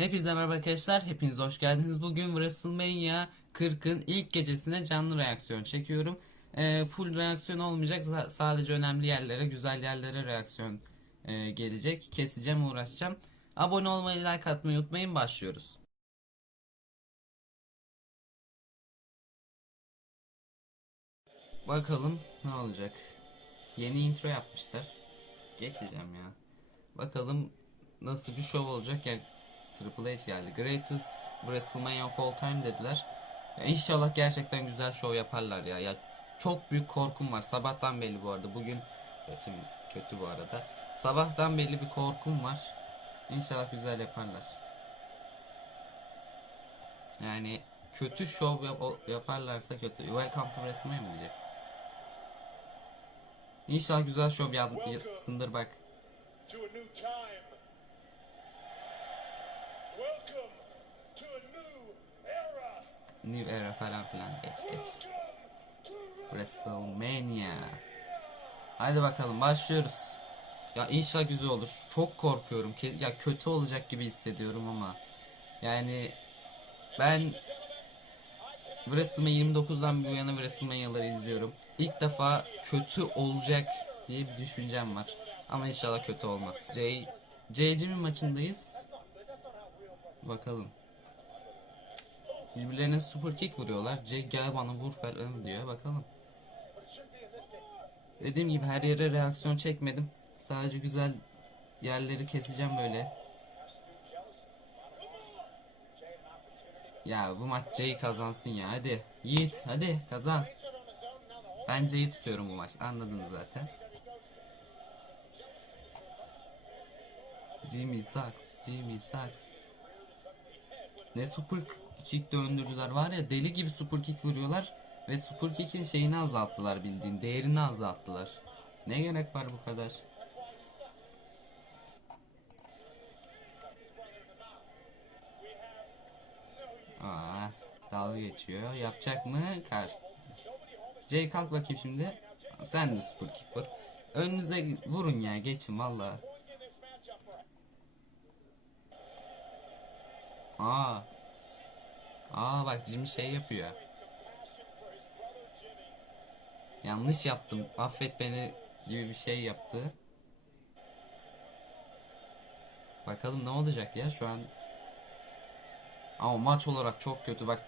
Hepinize merhaba arkadaşlar. Hepiniz hoş geldiniz. Bugün WrestleMania 40'ın ilk gecesine canlı reaksiyon çekiyorum. Ee, full reaksiyon olmayacak. Sa- sadece önemli yerlere, güzel yerlere reaksiyon e, gelecek. Keseceğim, uğraşacağım. Abone olmayı, like atmayı unutmayın. Başlıyoruz. Bakalım ne olacak. Yeni intro yapmışlar. Geçeceğim ya. Bakalım nasıl bir show olacak ya. Triple H geldi. Greatest WrestleMania of all time dediler. Ya inşallah gerçekten güzel show yaparlar ya. Ya çok büyük korkum var. Sabahtan belli bu arada. Bugün seçim kötü bu arada. Sabahtan belli bir korkum var. İnşallah güzel yaparlar. Yani kötü show yap- yaparlarsa kötü. Welcome to WrestleMania mı diyecek? İnşallah güzel show yazsındır bak. New era falan filan geç geç. WrestleMania. Hadi bakalım başlıyoruz. Ya inşallah güzel olur. Çok korkuyorum. Ya kötü olacak gibi hissediyorum ama. Yani ben WrestleMania 29'dan bu yana WrestleMania'ları izliyorum. İlk defa kötü olacak diye bir düşüncem var. Ama inşallah kötü olmaz. J JC'nin maçındayız. Bakalım. Birbirlerine super kick vuruyorlar. Jay gel bana vur falan diyor. Bakalım. Dediğim gibi her yere reaksiyon çekmedim. Sadece güzel yerleri keseceğim böyle. Ya bu maç Jay kazansın ya hadi. Yiğit hadi kazan. Ben Jay'i tutuyorum bu maç. Anladınız zaten. Jimmy sucks. Jimmy sucks. Ne super kick döndürdüler var ya deli gibi super kick vuruyorlar ve super kick'in şeyini azalttılar bildiğin değerini azalttılar. Ne gerek var bu kadar? Aa, dalga geçiyor. Yapacak mı? Kar. Jay kalk bakayım şimdi. Sen de super kick vur. Önünüze vurun ya geçin valla. Aa. Aa bak Jimmy şey yapıyor. Yanlış yaptım. Affet beni gibi bir şey yaptı. Bakalım ne olacak ya şu an. Ama maç olarak çok kötü bak.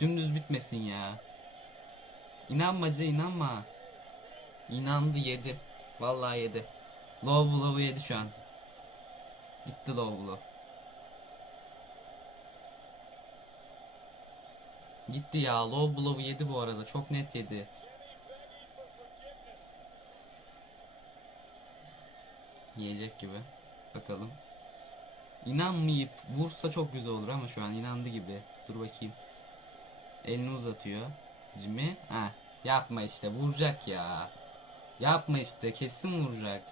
Dümdüz bitmesin ya. İnanma Jay inanma. İnandı yedi. Vallahi yedi. Low blow'u yedi şu an. Gitti low blow. Gitti ya. Low blow yedi bu arada. Çok net yedi. Yiyecek gibi. Bakalım. İnanmayıp vursa çok güzel olur ama şu an inandı gibi. Dur bakayım. Elini uzatıyor. Jimmy. Ha, yapma işte. Vuracak ya. Yapma işte. Kesin vuracak.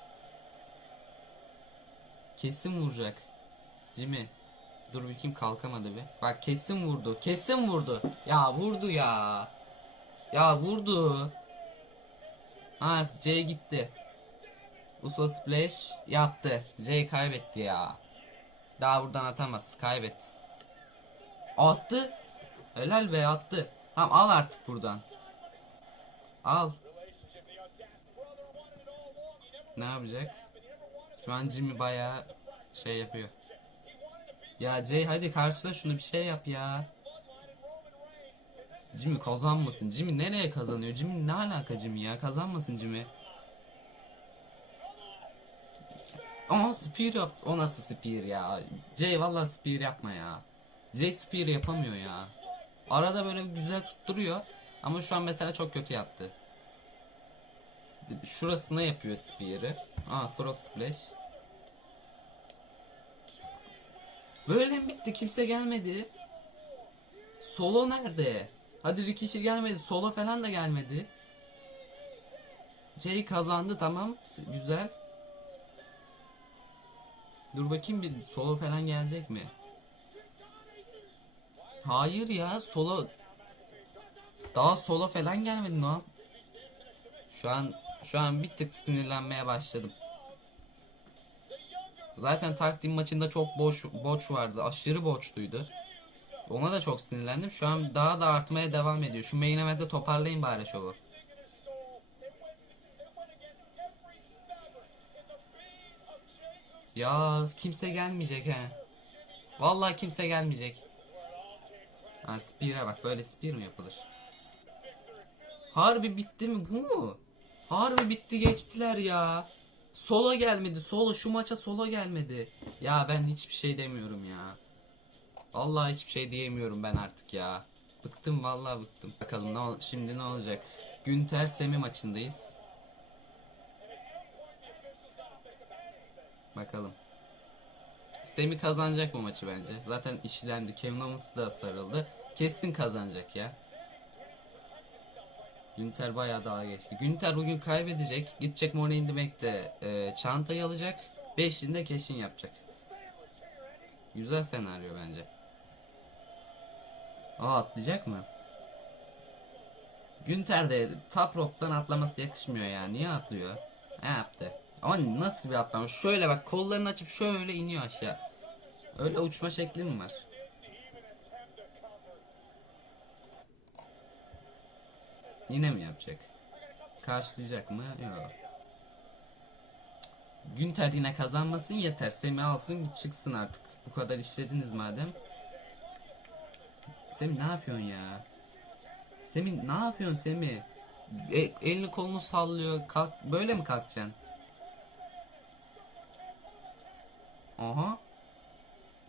Kesin vuracak. Jimmy. Dur bakayım kalkamadı bir. Bak kesin vurdu. Kesin vurdu. Ya vurdu ya. Ya vurdu. Ha C gitti. Uso splash yaptı. J kaybetti ya. Daha buradan atamaz. Kaybet. Attı. Helal be attı. Tamam al artık buradan. Al. Ne yapacak? Şu an Jimmy bayağı şey yapıyor. Ya Jay hadi karşıla şunu bir şey yap ya. Jimmy kazanmasın. Jimmy nereye kazanıyor? Jimmy ne alaka Jimmy ya? Kazanmasın Jimmy. Ama spear yap. O nasıl spear ya? Jay vallahi spear yapma ya. Jay spear yapamıyor ya. Arada böyle güzel tutturuyor. Ama şu an mesela çok kötü yaptı. Şurasına yapıyor spear'ı. Aa frog splash. Böyle mi bitti? Kimse gelmedi. Solo nerede? Hadi Rikishi gelmedi. Solo falan da gelmedi. Jay kazandı tamam. Güzel. Dur bakayım bir solo falan gelecek mi? Hayır ya solo daha solo falan gelmedi yap- Şu an şu an bir tık sinirlenmeye başladım. Zaten takdim maçında çok boş boş vardı. Aşırı boşluydu. Ona da çok sinirlendim. Şu an daha da artmaya devam ediyor. Şu main event'te toparlayın bari şovu. Ya kimse gelmeyecek he. Vallahi kimse gelmeyecek. Ha spear'e bak böyle spear mi yapılır? Harbi bitti mi bu mu? Harbi bitti geçtiler ya. Solo gelmedi solo şu maça solo gelmedi. Ya ben hiçbir şey demiyorum ya. Vallahi hiçbir şey diyemiyorum ben artık ya. Bıktım vallahi bıktım. Bakalım ne ol şimdi ne olacak? Günter Semi maçındayız. Bakalım. Semi kazanacak bu maçı bence. Zaten işlendi. Kevin Owens da sarıldı. Kesin kazanacak ya. Günter bayağı daha geçti. Günter bugün kaybedecek. Gidecek Money Bank'te e, çantayı alacak. Beşliğinde keşin yapacak. Güzel senaryo bence. Aa atlayacak mı? Günter de top rope'tan atlaması yakışmıyor ya. Niye atlıyor? Ne yaptı? Ama nasıl bir atlama? Şöyle bak kollarını açıp şöyle iniyor aşağı. Öyle uçma şekli mi var? Yine mi yapacak? Karşılayacak mı? Yok. Günter yine kazanmasın yeter. Semih alsın çıksın artık. Bu kadar işlediniz madem. Semih ne yapıyorsun ya? Semih ne yapıyorsun Semih? E, elini kolunu sallıyor. Kalk böyle mi kalkacaksın? Aha.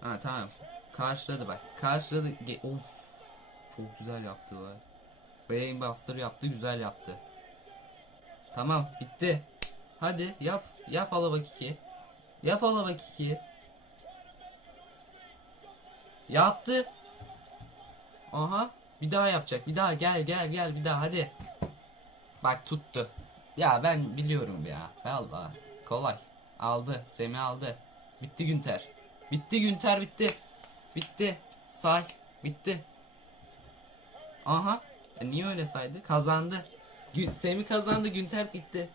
Ha tamam. Karşıladı bak. Karşıladı. Ge- of. Çok güzel yaptılar. Brain Buster yaptı, güzel yaptı. Tamam, bitti. Hadi yap. Yap alabak 2. Yap alabak 2. Yaptı. Aha. Bir daha yapacak. Bir daha gel gel gel bir daha hadi. Bak tuttu. Ya ben biliyorum ya. Vallahi kolay. Aldı. Semi aldı. Bitti Günter. Bitti Günter bitti. Bitti. Say. Bitti. Aha. Niye öyle saydı? Kazandı. Gün Semi kazandı. Günter gitti.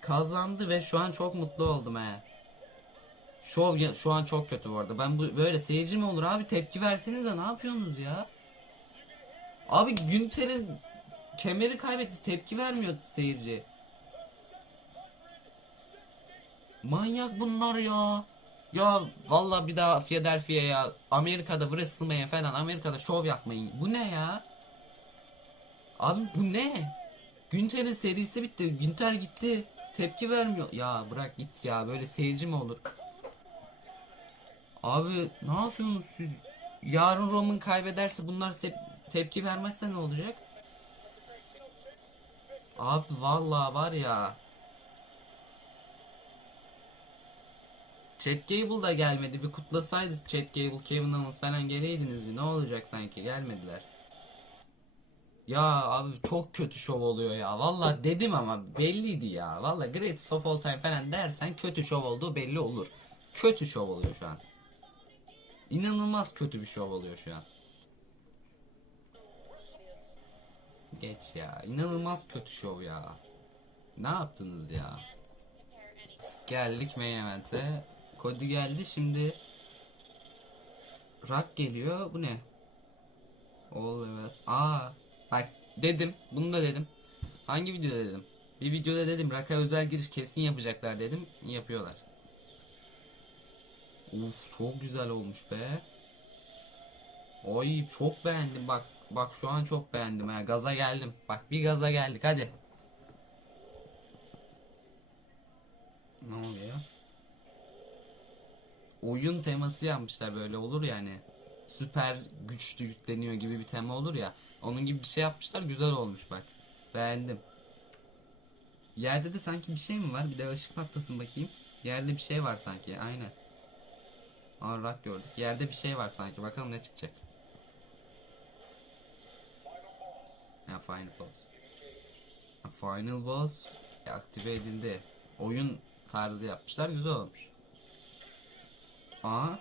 Kazandı ve şu an çok mutlu oldum he. Şov şu an çok kötü bu arada. Ben bu böyle seyirci mi olur abi tepki versenize ne yapıyorsunuz ya? Abi Günter'in kemeri kaybetti tepki vermiyor seyirci. Manyak bunlar ya. Ya vallahi bir daha Philadelphia'ya Amerika'da WrestleMania falan Amerika'da şov yapmayın. Bu ne ya? Abi bu ne? Günter'in serisi bitti. Günter gitti. Tepki vermiyor. Ya bırak git ya. Böyle seyirci mi olur? Abi ne yapıyorsunuz siz? Yarın Roman kaybederse bunlar tepki vermezse ne olacak? Abi vallahi var ya. Chad Gable da gelmedi. Bir kutlasaydı Chad Gable, Kevin Owens falan geleydiniz mi? Ne olacak sanki? Gelmediler. Ya abi çok kötü şov oluyor ya. Vallahi dedim ama belliydi ya. Vallahi Greatest of All Time falan dersen kötü şov olduğu belli olur. Kötü şov oluyor şu an. İnanılmaz kötü bir şov oluyor şu an. Geç ya. İnanılmaz kötü şov ya. Ne yaptınız ya? Geldik main event'e. Cody geldi şimdi. Rock geliyor. Bu ne? Evet. Aa, bak dedim. Bunu da dedim. Hangi videoda dedim? Bir videoda dedim Rock'a özel giriş kesin yapacaklar dedim. Yapıyorlar. Uf çok güzel olmuş be. Oy çok beğendim bak. Bak şu an çok beğendim ha. Gaza geldim. Bak bir gaza geldik hadi. Ne oluyor? Oyun teması yapmışlar böyle olur yani. Süper güçlü yükleniyor gibi bir tema olur ya. Onun gibi bir şey yapmışlar güzel olmuş bak. Beğendim. Yerde de sanki bir şey mi var? Bir de ışık patlasın bakayım. Yerde bir şey var sanki. Aynen. Aa gördük. Yerde bir şey var sanki. Bakalım ne çıkacak. Ya final boss. Ha, final boss aktive edildi. Oyun tarzı yapmışlar. Güzel olmuş. Aa.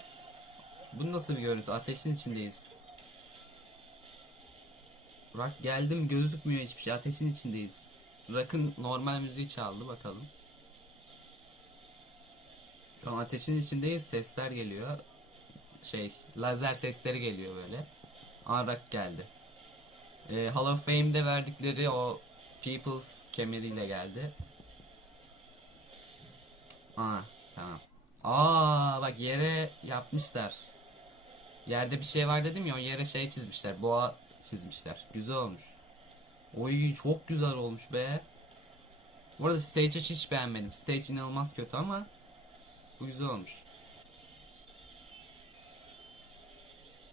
Bu nasıl bir görüntü? Ateşin içindeyiz. Rak geldim gözükmüyor hiçbir şey. Ateşin içindeyiz. Rock'ın normal müziği çaldı bakalım. Şu an ateşin içindeyiz sesler geliyor. Şey lazer sesleri geliyor böyle. Aa Rock geldi. Ee, Hall of Fame'de verdikleri o People's kemeriyle geldi. Aa tamam. Aa bak yere yapmışlar. Yerde bir şey var dedim ya o yere şey çizmişler. Boğa çizmişler. Güzel olmuş. Oy çok güzel olmuş be. Bu arada stage hiç, beğenmedim. Stage inanılmaz kötü ama bu güzel olmuş.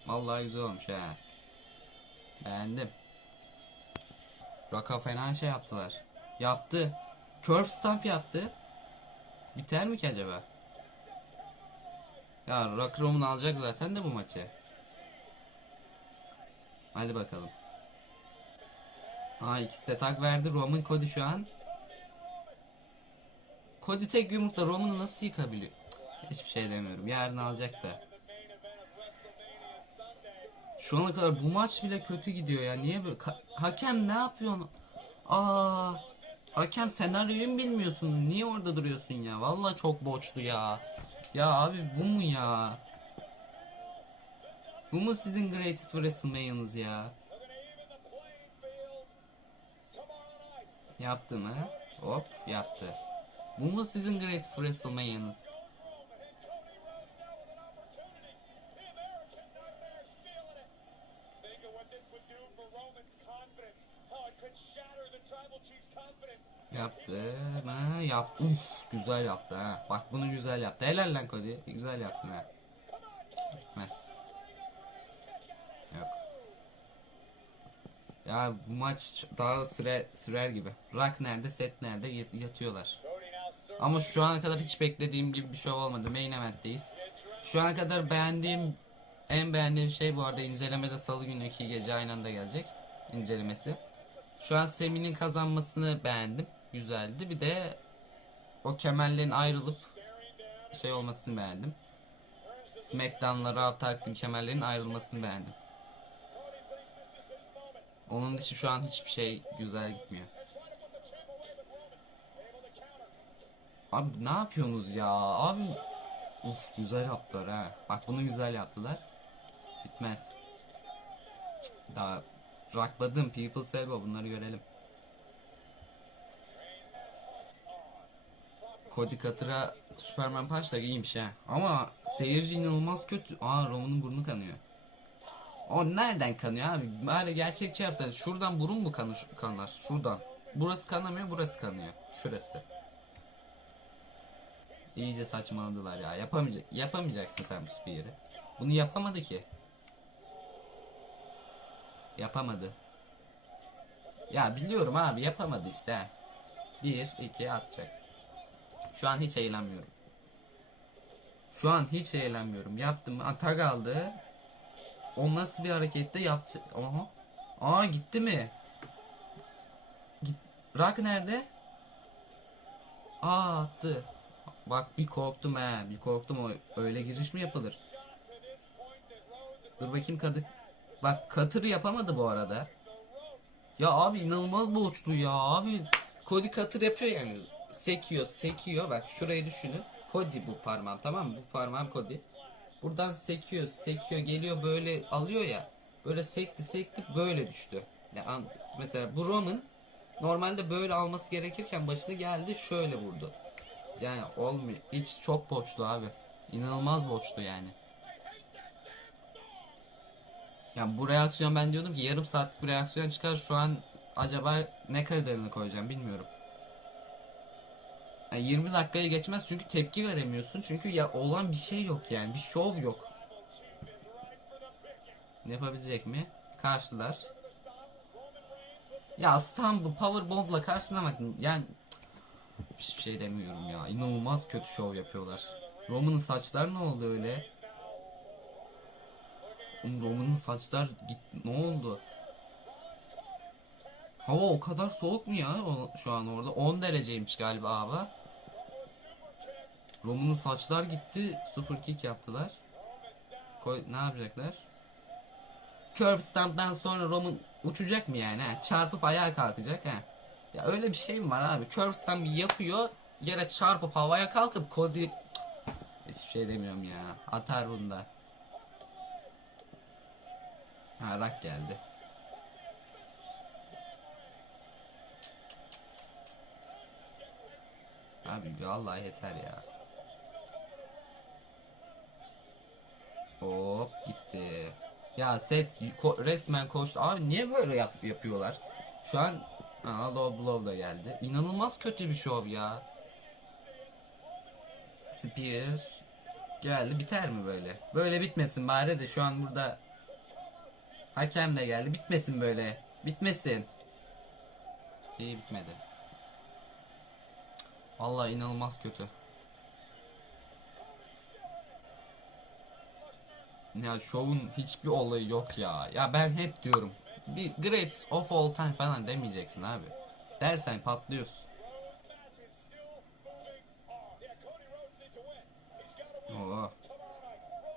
Vallahi güzel olmuş ha. Beğendim. Rock'a fena şey yaptılar. Yaptı. Curb stomp yaptı. Biter mi ki acaba? Ya Rock Roman alacak zaten de bu maçı. Hadi bakalım. Aa ikisi de tak verdi. Roman Cody şu an. Cody tek yumrukla Roman'ı nasıl yıkabiliyor? Hiçbir şey demiyorum. Yarın alacak da. Şu ana kadar bu maç bile kötü gidiyor ya. Niye böyle? Ka- hakem ne yapıyor? Aa, hakem senaryoyu mu bilmiyorsun? Niye orada duruyorsun ya? Vallahi çok boçlu ya. Ya abi bu mu ya? Bu mu sizin Greatest WrestleMania'nız ya? Yaptı mı? Hop yaptı. Bu mu sizin Greatest WrestleMania'nız? Yaptı mı? Yaptı. Uf, güzel yaptı ha. Bak bunu güzel yaptı. Helal lan Cody. Güzel yaptın ha. Cık, Bitmez. Yok. Ya bu maç daha süre sürer gibi. Rock nerede, set nerede yat- yatıyorlar. Ama şu ana kadar hiç beklediğim gibi bir şey olmadı. Main event'teyiz. Şu ana kadar beğendiğim en beğendiğim şey bu arada incelemede salı günü iki gece aynı anda gelecek incelemesi. Şu an Semi'nin kazanmasını beğendim. Güzeldi. Bir de o kemerlerin ayrılıp şey olmasını beğendim. Smackdown'la Raw Tag Team kemerlerin ayrılmasını beğendim. Onun dışı şu an hiçbir şey güzel gitmiyor. Abi ne yapıyorsunuz ya? Abi Uf güzel yaptılar ha. Bak bunu güzel yaptılar. Bitmez. Cık, Daha rakladım. People's Elbow bunları görelim. Cody Cutter'a Superman Punch da iyiymiş ha. Ama seyirci inanılmaz kötü. Aa Roman'ın burnu kanıyor. O nereden kanıyor abi? Bari gerçekçi yapsanız. Şuradan burun mu kanır, kanar? Şuradan. Burası kanamıyor, burası kanıyor. Şurası. İyice saçmaladılar ya. Yapamayacak, yapamayacaksın sen bu spear'ı. Bunu yapamadı ki. Yapamadı. Ya biliyorum abi yapamadı işte. ha. Bir, iki atacak. Şu an hiç eğlenmiyorum. Şu an hiç eğlenmiyorum. Yaptım. Atak aldı. O nasıl bir harekette yaptı? Aha. Aa gitti mi? Git. Rock nerede? Aa attı. Bak bir korktum he. Bir korktum o öyle giriş mi yapılır? Dur bakayım kadı. Bak katır yapamadı bu arada. Ya abi inanılmaz boğuşlu ya abi. Cody katır yapıyor yani. Sekiyor, sekiyor. Bak şurayı düşünün. Cody bu parmağım tamam mı? Bu parmağım Cody. Buradan sekiyor, sekiyor, geliyor böyle alıyor ya. Böyle sekti, sekti böyle düştü. Ya an- mesela bu Roman normalde böyle alması gerekirken başına geldi şöyle vurdu. Yani olmuyor. Hiç çok boçlu abi. İnanılmaz boçlu yani. Yani bu reaksiyon ben diyordum ki yarım saatlik bir reaksiyon çıkar. Şu an acaba ne kadarını koyacağım bilmiyorum. Yani 20 dakikayı geçmez çünkü tepki veremiyorsun. Çünkü ya olan bir şey yok yani. Bir şov yok. Ne yapabilecek mi? Karşılar. Ya İstanbul Powerbomb'la karşılamak yani hiçbir şey demiyorum ya. İnanılmaz kötü şov yapıyorlar. Roman'ın saçlar ne oldu öyle? Roman'ın saçlar git ne oldu? Hava o kadar soğuk mu ya şu an orada? 10 dereceymiş galiba hava. Roman'ın saçlar gitti. Super kick yaptılar. Koy, ne yapacaklar? Curb Stomp'tan sonra Roman uçacak mı yani? Ha? Çarpıp ayağa kalkacak ha. Ya öyle bir şey mi var abi? Curves'tan bir yapıyor. Yere çarpıp havaya kalkıp Cody hiçbir şey demiyorum ya. Atar bunda. Ha rak geldi. Abi vallahi yeter ya. Hop gitti. Ya set ko- resmen koştu. Abi niye böyle yap yapıyorlar? Şu an Aa, low blow da geldi. İnanılmaz kötü bir şov ya. Spears geldi. Biter mi böyle? Böyle bitmesin bari de şu an burada hakem de geldi. Bitmesin böyle. Bitmesin. İyi bitmedi. Vallahi inanılmaz kötü. Ya şovun hiçbir olayı yok ya. Ya ben hep diyorum. Bir great of all time falan demeyeceksin abi. Dersen patlıyorsun. Oo.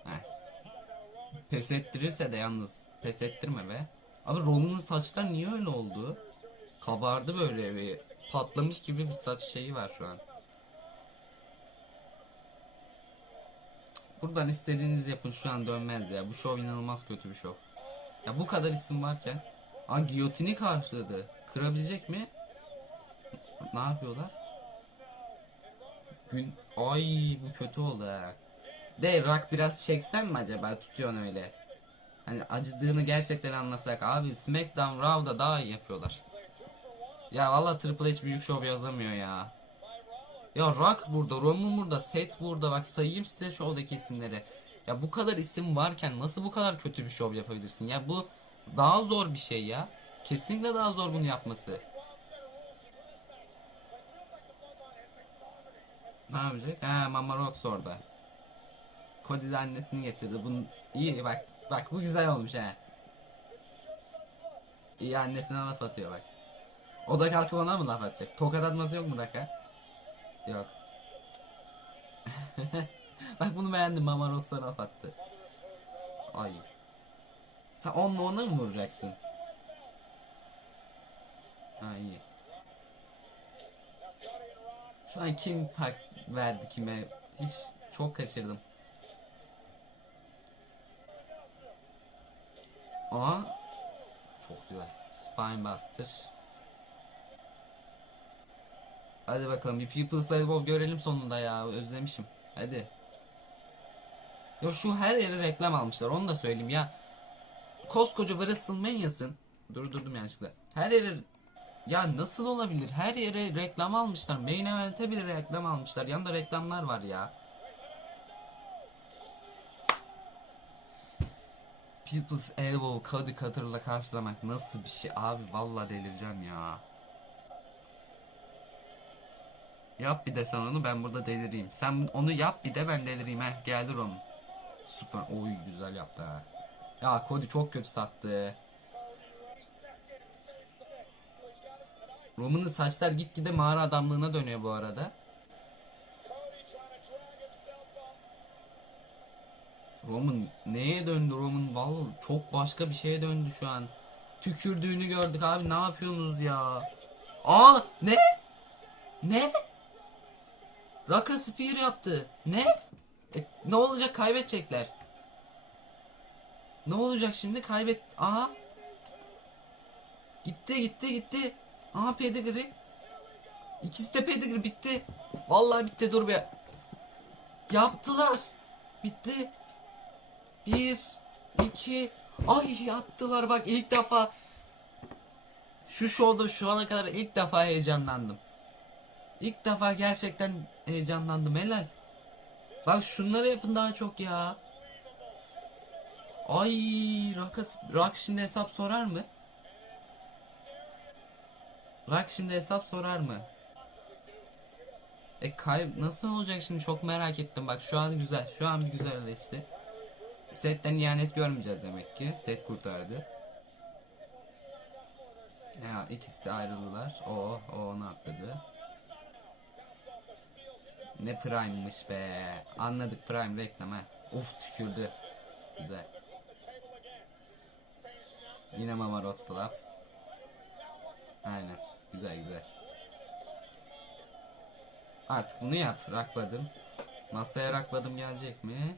Heh. Pes ettirirse de yalnız pes ettirme be. Abi Roman'ın saçlar niye öyle oldu? Kabardı böyle bir patlamış gibi bir saç şeyi var şu an. Buradan istediğiniz yapın şu an dönmez ya. Bu şov inanılmaz kötü bir şov. Ya bu kadar isim varken. Aa giyotini karşıladı. Kırabilecek mi? Ne yapıyorlar? Gün... Ay bu kötü oldu ha. De Rock biraz çeksen mi acaba tutuyorsun öyle? Hani acıdığını gerçekten anlasak. Abi Smackdown Raw'da daha iyi yapıyorlar. Ya valla Triple H büyük şov yazamıyor ya. Ya Rock burada, Roman burada, Seth burada. Bak sayayım size şovdaki isimleri. Ya bu kadar isim varken nasıl bu kadar kötü bir şov yapabilirsin? Ya bu daha zor bir şey ya. Kesinlikle daha zor bunu yapması. Ne yapacak? Ha Mama Rocks orada. Cody annesini getirdi. Bunun iyi bak. Bak bu güzel olmuş ha. İyi annesine laf atıyor bak. O da kalkıp ona mı laf atacak? Tokat atması yok mu Daka? Yok. bak bunu beğendim. Mama Rocks'a laf attı. Ay. Sen onunla ona mı vuracaksın? Ha iyi. Şu an kim tak verdi kime? Hiç çok kaçırdım. Aa. Çok güzel. Spinebuster. Hadi bakalım bir People's Elbow görelim sonunda ya. Özlemişim. Hadi. Ya şu her yere reklam almışlar. Onu da söyleyeyim ya. Koskoca WrestleMania'sın. Durdurdum yanlışlıkla. Her yere ya nasıl olabilir? Her yere reklam almışlar. Main event'e bile reklam almışlar. Yanında reklamlar var ya. People's Elbow Cody Cutter'la karşılamak nasıl bir şey abi vallahi delireceğim ya. Yap bir de sen onu ben burada delireyim. Sen onu yap bir de ben delireyim heh geldi Roman. Süper oy güzel yaptı ha. Ya Cody çok kötü sattı. Roman'ın saçlar gitgide mağara adamlığına dönüyor bu arada. Roman neye döndü Roman? Vallahi çok başka bir şeye döndü şu an. Tükürdüğünü gördük abi ne yapıyorsunuz ya? Aa ne? Ne? Raka Spear yaptı. Ne? E, ne olacak kaybedecekler. Ne olacak şimdi kaybet. Aha. Gitti gitti gitti. Aha pedigree. İkisi de pedigree bitti. Vallahi bitti dur be. Yaptılar. Bitti. Bir, iki. Ay yaptılar bak ilk defa. Şu şovda şu ana kadar ilk defa heyecanlandım. İlk defa gerçekten heyecanlandım helal. Bak şunları yapın daha çok ya. Ay Rakas Rak şimdi hesap sorar mı? Rak şimdi hesap sorar mı? E kay nasıl olacak şimdi çok merak ettim. Bak şu an güzel. Şu an bir güzelleşti. Setten ihanet görmeyeceğiz demek ki. Set kurtardı. Ya ikisi de ayrıldılar. O o ne yaptı? Ne Prime'mış be. Anladık Prime reklam ha. Uf tükürdü. Güzel. Yine Mama Rotslav. Aynen. Güzel güzel. Artık bunu yap. Rakladım. Masaya rakladım gelecek mi?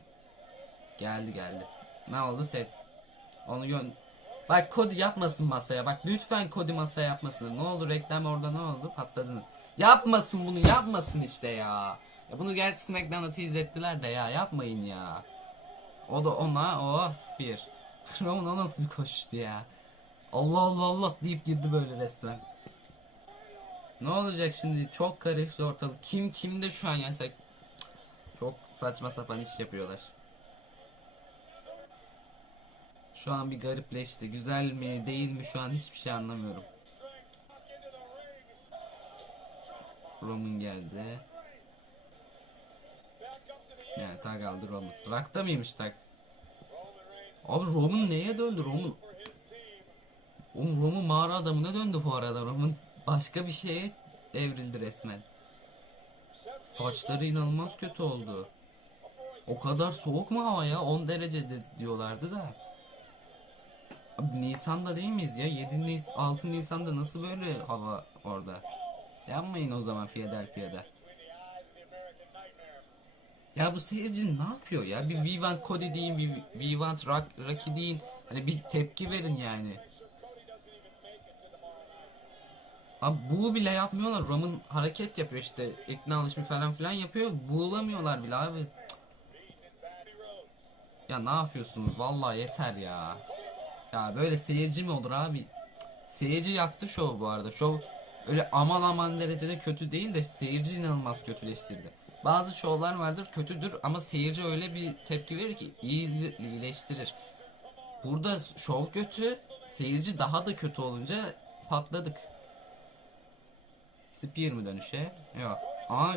Geldi geldi. Ne oldu set? Onu gön... Bak Cody yapmasın masaya. Bak lütfen Cody masaya yapmasın. Ne oldu reklam orada ne oldu? Patladınız. Yapmasın bunu yapmasın işte ya. ya bunu gerçi SmackDown'da izlettiler de ya yapmayın ya. O da ona o Spear. Roman o nasıl bir koştu ya. Allah Allah Allah deyip girdi böyle resmen. Ne olacak şimdi? Çok karıştı ortalık. Kim kimde şu an yasak? Çok saçma sapan iş yapıyorlar. Şu an bir garipleşti. Güzel mi değil mi şu an hiçbir şey anlamıyorum. Roman geldi. Yani tag aldı Roman. Rock'ta mıymış tag? Abi Roman neye döndü Roman? Oğlum Roman mağara adamına döndü bu arada Roman. Başka bir şeye evrildi resmen. Saçları inanılmaz kötü oldu. O kadar soğuk mu hava ya? 10 derece de diyorlardı da. Nisan'da değil miyiz ya? 7 Nis 6 Nisan'da nasıl böyle hava orada? Yanmayın o zaman Philadelphia'da. Ya bu seyirci ne yapıyor ya? Bir We Want Cody deyin, bir We Want Rock, Rocky deyin. Hani bir tepki verin yani. Abi bu bile yapmıyorlar. Roman hareket yapıyor işte. İkna alışma falan filan yapıyor. Buğulamıyorlar bile abi. Ya ne yapıyorsunuz? Vallahi yeter ya. Ya böyle seyirci mi olur abi? Seyirci yaktı şov bu arada. Şov öyle aman aman derecede kötü değil de seyirci inanılmaz kötüleştirdi. Bazı şovlar vardır kötüdür ama seyirci öyle bir tepki verir ki iyi- iyileştirir. Burada şov kötü, seyirci daha da kötü olunca patladık. Spear mı dönüşe? Yok. Aa.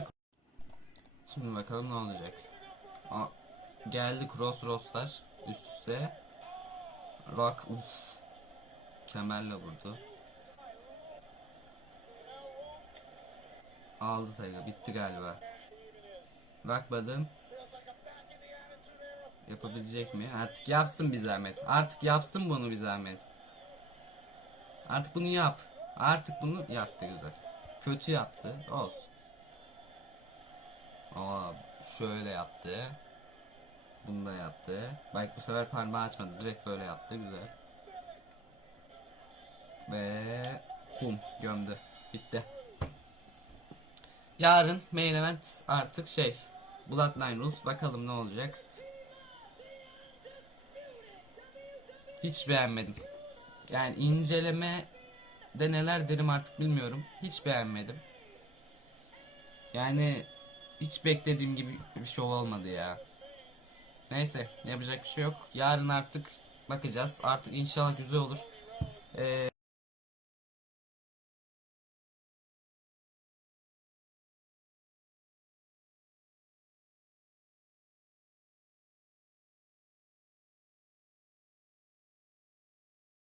Şimdi bakalım ne olacak. Aa, geldi cross rosslar üst üste. Rock uf. Kemerle vurdu. Aldı sayı. Bitti galiba. Bakmadım. Yapabilecek mi? Artık yapsın bir zahmet. Artık yapsın bunu bir zahmet. Artık bunu yap. Artık bunu yaptı güzel. Kötü yaptı. Olsun. Aa şöyle yaptı. Bunu da yaptı. Bak bu sefer parmağı açmadı. Direkt böyle yaptı. Güzel. Ve bum gömdü. Bitti. Yarın main event artık şey. Bloodline Rules. Bakalım ne olacak. Hiç beğenmedim. Yani inceleme de neler derim artık bilmiyorum. Hiç beğenmedim. Yani hiç beklediğim gibi bir şov olmadı ya. Neyse yapacak bir şey yok. Yarın artık bakacağız. Artık inşallah güzel olur. Ee,